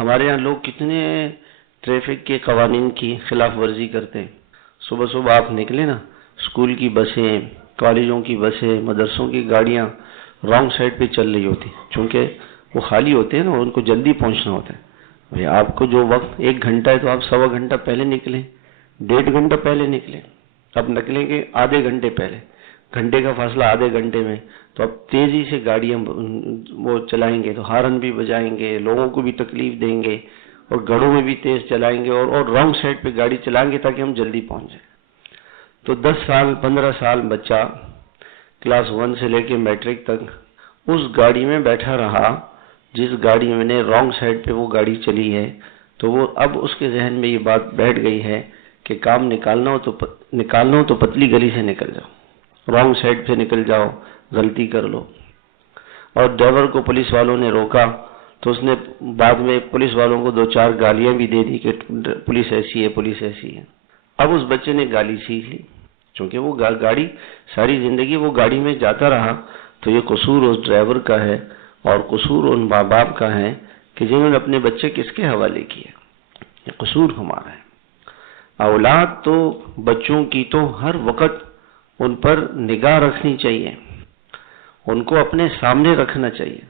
ہمارے یہاں لوگ کتنے ٹریفک کے قوانین کی خلاف ورزی کرتے ہیں. صبح صبح آپ نکلیں نا، اسکول کی بسیں، کالجوں کی بسیں، مدرسوں کی گاڑیاں رانگ سائڈ پہ چل رہی ہوتی ہیں، چونکہ وہ خالی ہوتے ہیں نا، اور ان کو جلدی پہنچنا ہوتا ہے. بھئی آپ کو جو وقت 1 گھنٹہ ہے تو آپ 1.25 گھنٹہ پہلے نکلیں، 1.5 گھنٹہ پہلے نکلیں. اب نکلیں گے آدھے گھنٹے پہلے، گھنٹے کا فاصلہ آدھے گھنٹے میں، تو اب تیزی سے گاڑیاں وہ چلائیں گے تو ہارن بھی بجائیں گے، لوگوں کو بھی تکلیف دیں گے، اور گھروں میں بھی تیز چلائیں گے، اور رانگ سائڈ پہ گاڑی چلائیں گے تاکہ ہم جلدی پہنچ جائیں. تو 10 سال 15 سال بچہ کلاس 1 سے لے کے میٹرک تک اس گاڑی میں بیٹھا رہا جس گاڑی میں نے رانگ سائڈ پہ وہ گاڑی چلی ہے. تو وہ اب اس کے ذہن میں یہ بات بیٹھ گئی ہے کہ کام نکالنا ہو تو پتلی گلی سے نکل جاؤ، رانگ سائڈ سے نکل جاؤ، غلطی کر لو. اور ڈرائیور کو پولیس والوں نے روکا تو اس نے بعد میں پولیس والوں کو 2-4 گالیاں بھی دے دی کہ پولیس ایسی ہے، پولیس ایسی ہے. اب اس بچے نے گالی سیکھ لی، چونکہ وہ گاڑی ساری زندگی وہ گاڑی میں جاتا رہا. تو یہ قصور اس ڈرائیور کا ہے، اور قصور ان ماں باپ کا ہے کہ جنہوں نے اپنے بچے کس کے حوالے کیے. یہ قصور ہمارا ہے. اولاد تو بچوں کی تو ہر وقت ان پر نگاہ رکھنی چاہیے، ان کو اپنے سامنے رکھنا چاہیے.